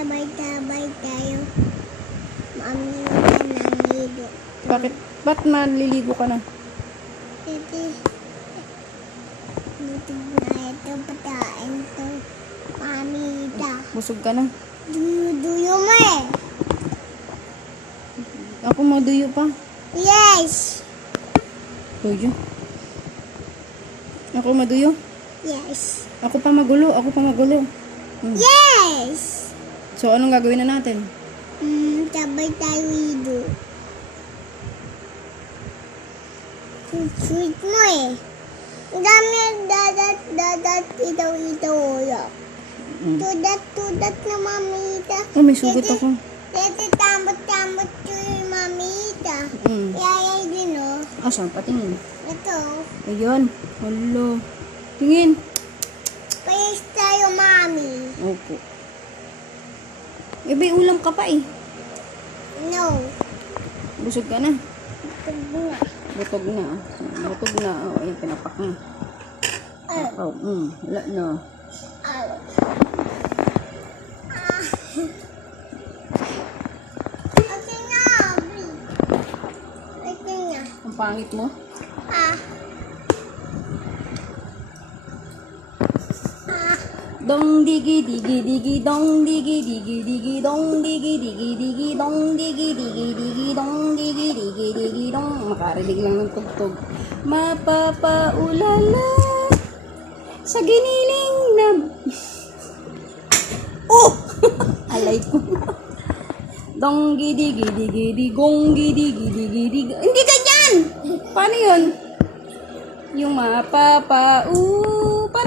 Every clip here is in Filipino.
sabay-sabay tayo. Mamimitan ng lido. Bakit? Ba't maliligo ka na? Dito na ito, patain to. Mamita. Busog ka na? Duyo mo eh. Ako maduyo pa. Yes. Duyo? Ako maduyo? Yes. Ako pa magulo. Yes. So, anong gagawin na natin? Sabay tayo lido. Sweet mo eh. Ang dami dadat, itaw, ulo. Tudat na mamita. Oh, may sugat ako. Dito tambot yung mamita. Yayay din oh. Ah, saan? Patingin. Ito. Ayun. Hello. Tingin. Payas tayo mami. Opo. Eh, may ulam ka pa eh. No. Busog ka na. Bunga. Butog na. Butog na. Oh, ayun, pinapak na. Oh, wala na. Okay na. Okay na. Ang pangit mo. Dong digi digi digi dong digi digi digi dong digi digi digi dong digi digi digi dong digi digi digi dong. Makarinig lang ng tugtog. Mapapaulala sa giniling na oh! Alay ko. Dong digi digi digi gong digi digi digi. Hindi ganyan! Paano yun? Yung paano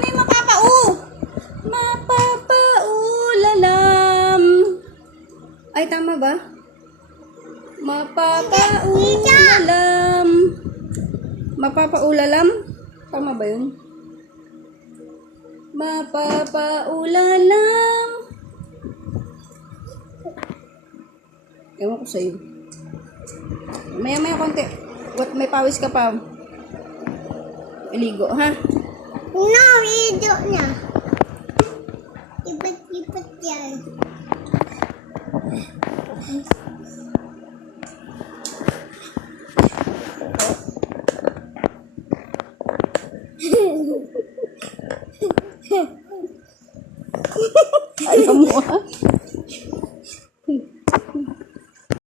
yung mapapaulalam. Ay, tama ba? Mapapaulalam. Mapapaulalam? Tama ba yun? Mapapaulalam. Ewan ko sa'yo. Maya konti. May pawis ka pa. Iligo, ha? No, lido na.